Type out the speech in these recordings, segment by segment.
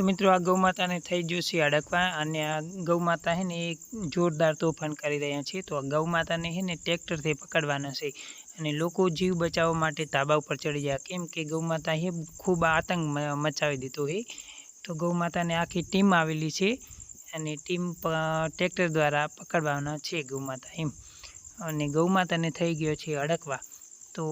તો મિત્રો આ ગૌમાતાને થઈ ગયું છે અડકવા અને આ ગૌમાતા છે ને એ જોરદાર તોફાન કરી રહ્યા છે. તો આ ગૌમાતાને છે ને ટ્રેક્ટરથી પકડવાના છે અને લોકો જીવ બચાવવા માટે તાબા ઉપર ચડી ગયા. કેમ કે ગૌમાતા એ ખૂબ આતંક મચાવી દીધો છે તો ગૌમાતાને આખી ટીમ આવેલી છે અને ટીમ ટ્રેક્ટર દ્વારા પકડવાના છે ગૌમાતા એમ. અને ગૌમાતાને થઈ ગયો છે અડકવા. તો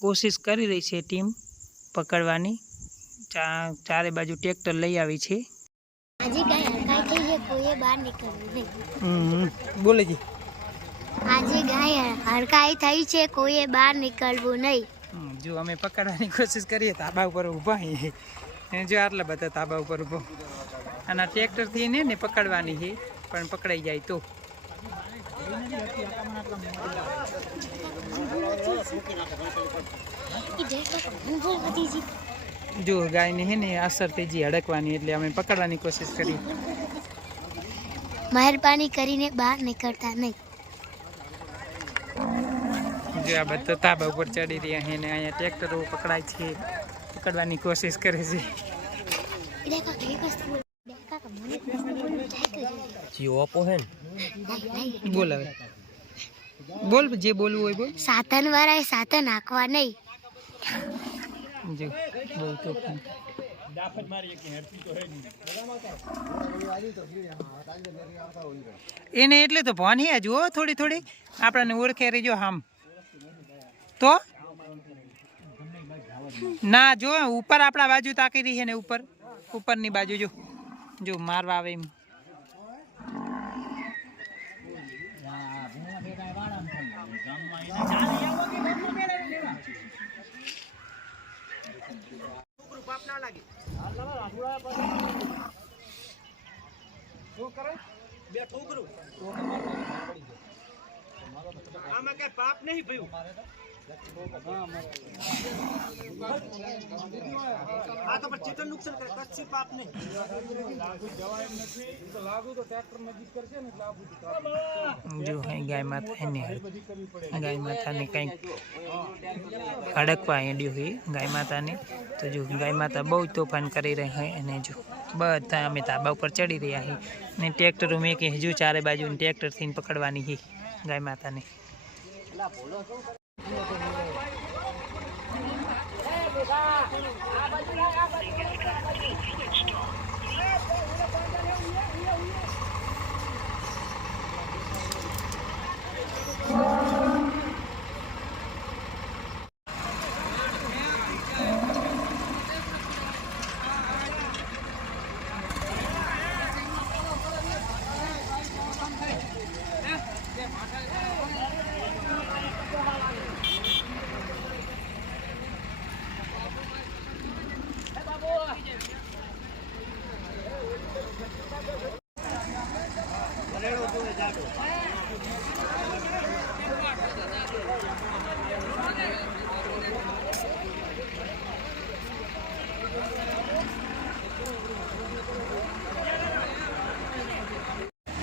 કોશિશ કરી રહી છે ટીમ પકડવાની. ચારે બાજુ ટ્રેક્ટર લઈ આવી છે. બોલે જી. આજે ગાય હરકાઈ થઈ છે કોઈએ બહાર નીકળવું નહીં. જો અમે પકડવાની કોશિશ કરીએ તાબા ઉપર ઊભા જો આટલા બધા તાબા ઉપર ઊભો. અને ટ્રેક્ટરથી ને ને પકડવાની છે પણ પકડાઈ જાય તો. ઈ જો ગાયને હે ને અસર થઈ જી અડકવાની એટલે અમે પકડવાની કોશિશ કરી. મહેરબાની કરીને બહાર નીકળતા નહીં. જો આ બધા તાબા ઉપર ચડી રહ્યા છે ને અહીંયા ટ્રેક્ટરો પકડાય છે. પકડવાની કોશિશ કરે છે. જીઓ ઓપો હે બોલ હવે. બોલ જે બોલવું હોય બોલ. સાધન વાળા સાધન નાખવા નહીં. એને એટલે તો ભણી જુઓ થોડી થોડી. આપણને ઓળખે રહી જો આમ તો? ના, જો, ઉપર આપણા બાજુ તાકી રહી છે ને, ઉપર. ઉપરની બાજુ જો જો મારવા આવે એમ. પાપ ના લાગે. શું કરે? બે ઠોકરું. આમાં કઈ પાપ નહીં ભયું જો અહીં ગાય માતા એને ગાય માતાને કંઈક અડકવા હેડ્યું હોય ગાય માતાને તો જો ગાય માતા બહુ તોફાન કરી રહી હોય અને જો બધા અમે તાબા ઉપર ચડી રહ્યા છીએ ને ટ્રેક્ટરો મેં કે હજુ ચારે બાજુ ટ્રેક્ટરથી પકડવાની છે ગાય માતાને આ બાજુ આ બાજુ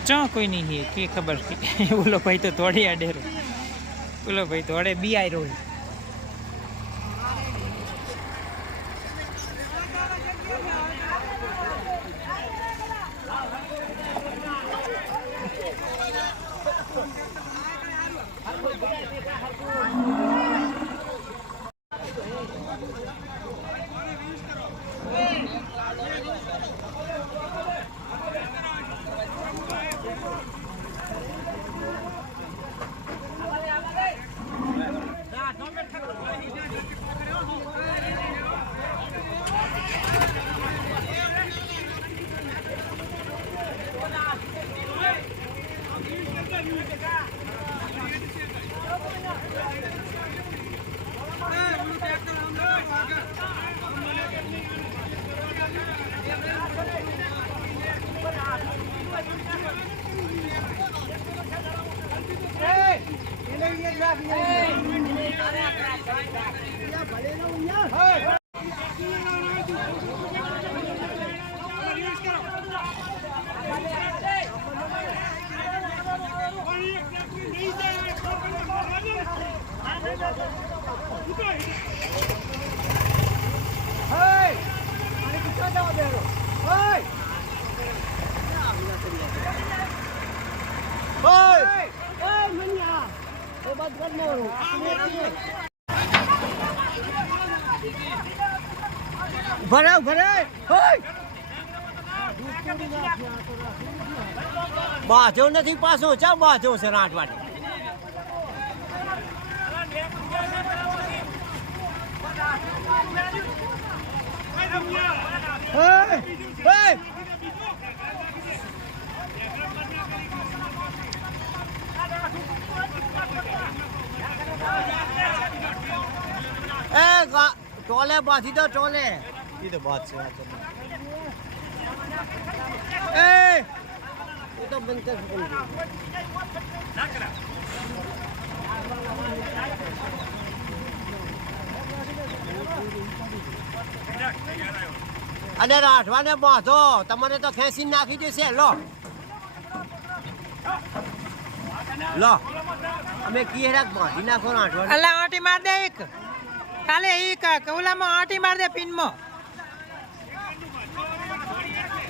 ચો કોઈ નહીં કે ખબર ઓલો ભાઈ તો તોડી ડેરો. ઓલો ભાઈ તોડે બી આયરો હોય ભલે ભરાવ ભરાય બાધ્યો નથી પાછો ચા બાજો છે! Hey! એ ટોલે બાંધી દો ટોલે એ તો બાદ છે એ એ! તો બંધ કર શકો અને રાઠવાને બાંધો. તમને તો ખેંચી નાખી દેશે. લો. લો. અમે કીએ રાખ બાંધી નાખો રાઠવા અલા આંટી માર દે એક. કાલે એક કૌલામાં આંટી માર દે પિનમાં.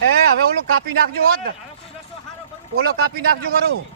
એ હવે ઓલો કાપી નાખજો હોત. ઓલો કાપી નાખજો કરું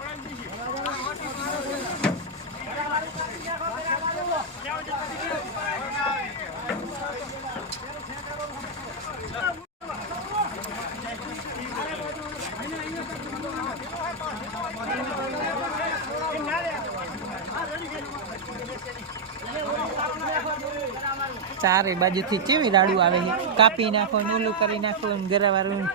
ચારે બાજુથી કેવી રાડું આવે છે? કાપી નાખો ને ઓલું કરી નાખો ને ગરાવાળું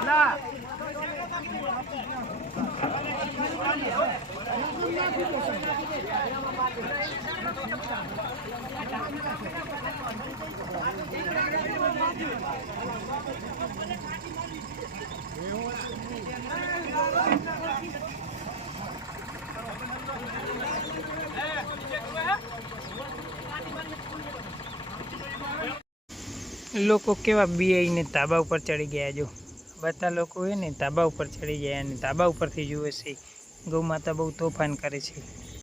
હા લોકો કેવા બીઆઈને તાબા ઉપર ચડી ગયા જો. બધા લોકો એ ને તાબા ઉપર ચડી ગયા અને તાબા ઉપરથી જુએ છે. ગૌ માતા બહુ તોફાન કરે છે.